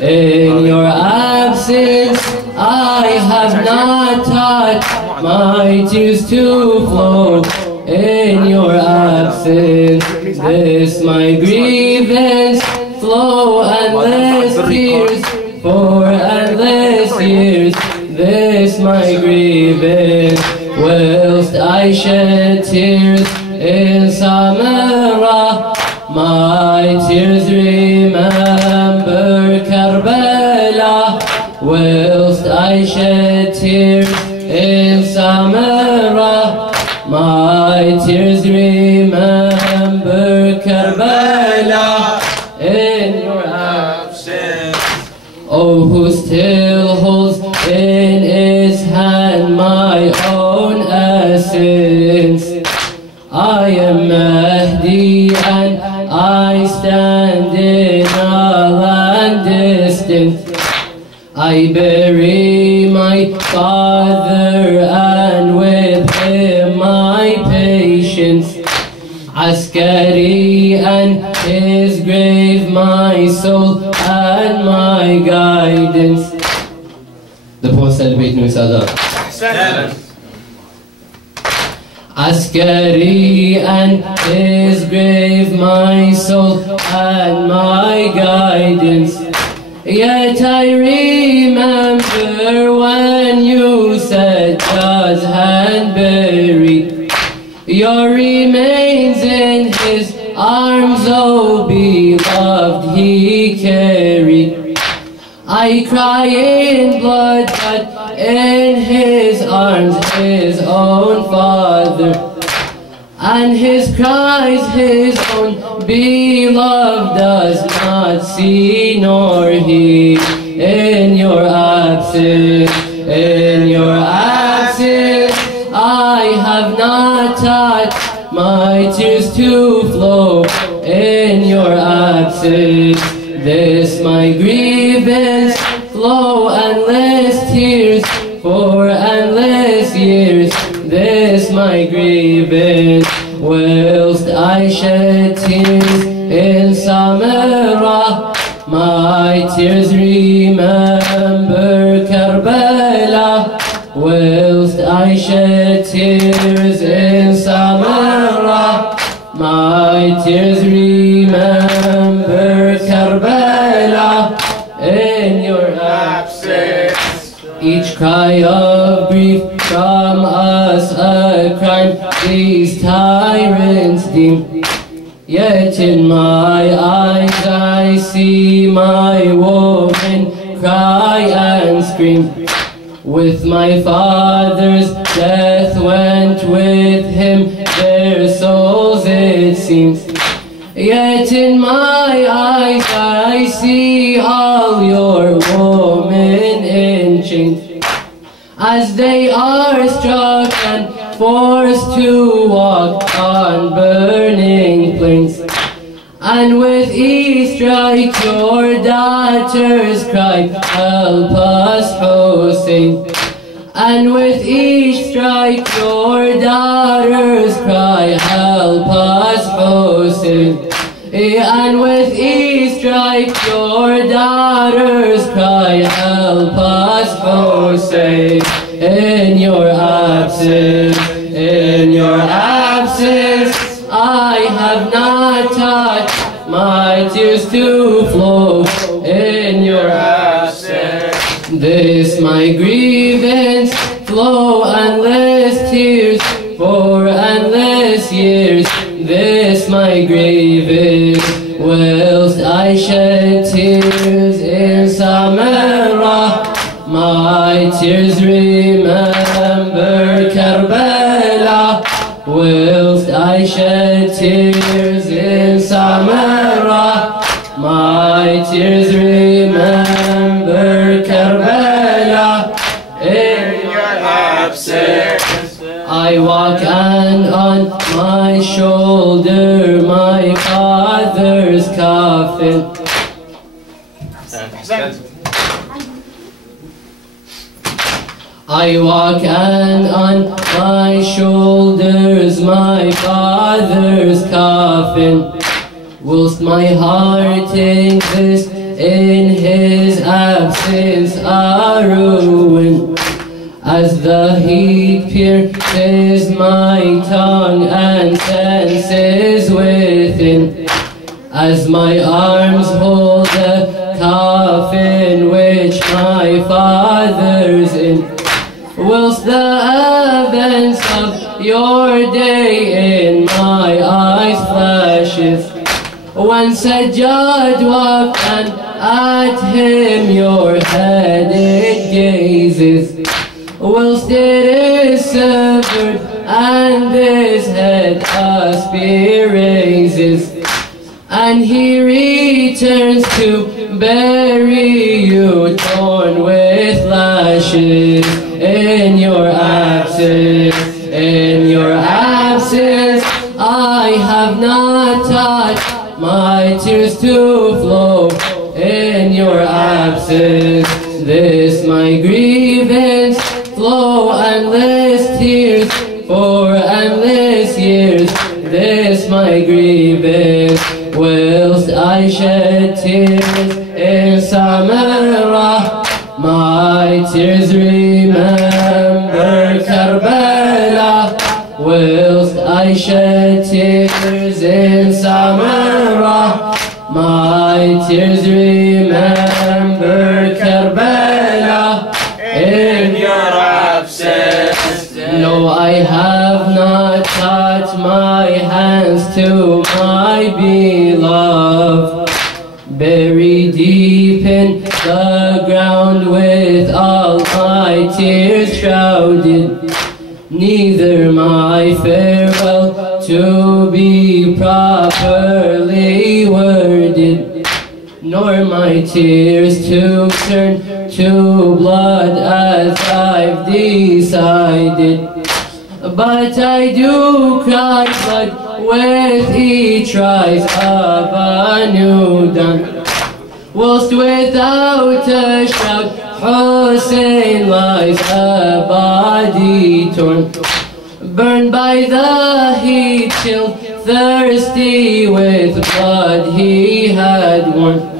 In your absence, I have not taught my tears to flow. In your absence, this my grievance flow endless tears for endless years. This my grievance, whilst I shed tears in Samara. My tears remember Karbala, whilst I shed tears in Samara. My tears remember Karbala in your absence. Oh, who still holds in his hand my own essence. I am Mahdi and I stand in a land distant. I bury my father and with him my patience. Askari and his grave, my soul and my guidance. The poet celebrating Sardar. Askari and his grave, my soul and my guidance. Yet I remember when you said, God's hand bury your remains in his arms, oh beloved, he carried. I cry in blood, but in his arms his own father, and his cries his own beloved does not see nor heed. In your absence, in your absence, I have not taught my tears to flow. In your absence, this my grievance flow endless tears for endless years. This my grievance, whilst I shed tears in Samara. My tears remember Karbala, whilst I shed tears in Samara. My tears remember Karbala in your absence. Each cry of grief from us a crime these tyrants deem. Yet in my eyes I see my woman cry and scream. With my father's death went with him their souls, it seems. Yet in my eyes I see all your women in chains, as they are struck and forced to walk on burning plains. And with each strike your daughters cry, help us, Hussein. And with each strike your daughters cry, help us, Hussein. And with each strike your daughters cry, help us, Hussein. In your absence, in your absence, I have not taught my tears to flow. In your absence, this my grievance flow endless tears for endless years. This my grievance, whilst I shed tears in Samara. My tears remember Karbala, whilst I shed tears in Samara. My tears remember Karbala in your absence. I walk and on my shoulder my father's coffin. I walk and on my shoulders my father's coffin, whilst my heart exists in his absence a ruin. As the heat pierces my tongue and senses within, as my arms hold the coffin which my father's in, whilst the events of your day in my eyes flashes, when Sajjad walked and at him your head it gazes, whilst it is severed and his head a spear raises, and he returns to bury you torn with lashes. In your absence, in your absence, I have not touched my tears to flow. In your absence, this my grievance flow endless tears for endless years. This my grievance, whilst I shed tears in Samarah, my tears remember Karbala. Whilst I shed tears in Samarah, my tears remember Karbala. In your absence, no, I have not touched my hands to my beloved, buried deep in the ground with all my tears shrouded. Neither my farewell to be properly worded, nor my tears to turn to blood as I've decided. But I do cry blood with each rise of a new dawn, whilst without a shout Hussein lies a body torn, burned by the heat, chilled, thirsty with blood he had worn.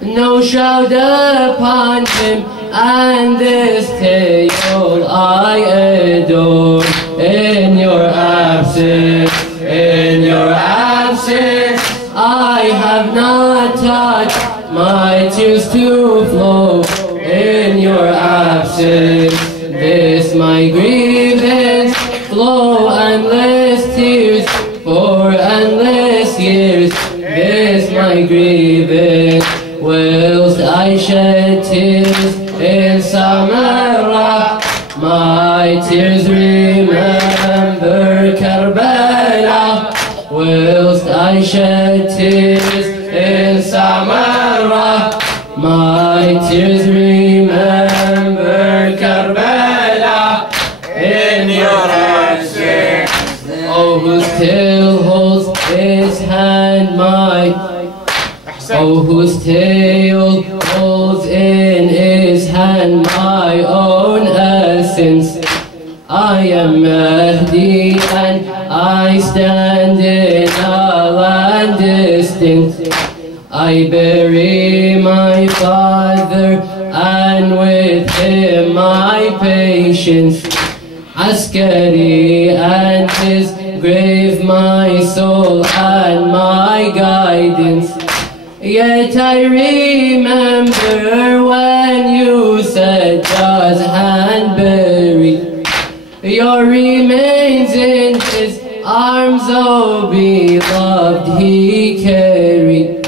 No shroud upon him, and this tale I adore. In your absence, in your absence, I have not touched my tears to flow. In your absence, this my grievance flow endless tears for endless years. This my grievance, whilst I shed tears in Samarah, my tears remember Karbala. Whilst I shed tears in Samarah, my tears remember Karbala. In your absence, oh, whose tail holds his hand my, oh, whose tail holds in his hand my own essence. I am Mahdi and I stand in a land distant. I bury my father and with him my patience. Askari and his grave my soul and my guidance. Yet I remember when you said God's hand buried your remains in his arms, oh beloved, he carried.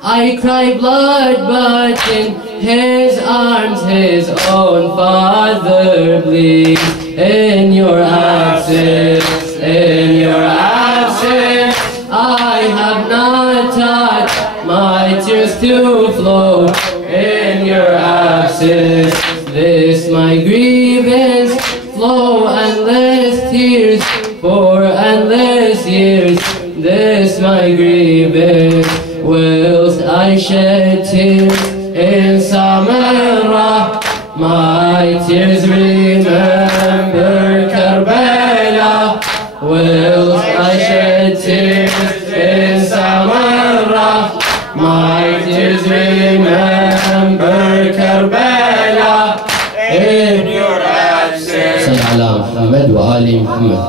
I cry blood, but in his arms his own father bleeds. In your absence, in your absence, I have not touched my tears to flow. In your absence, this my grievance flow endless tears for endless years. This my grievance, whilst I shed tears in Samarah, my tears remember Karbala. Whilst I shed tears in Samarah, my tears remember Karbala. Bella in your absence. صل على محمد وآل محمد.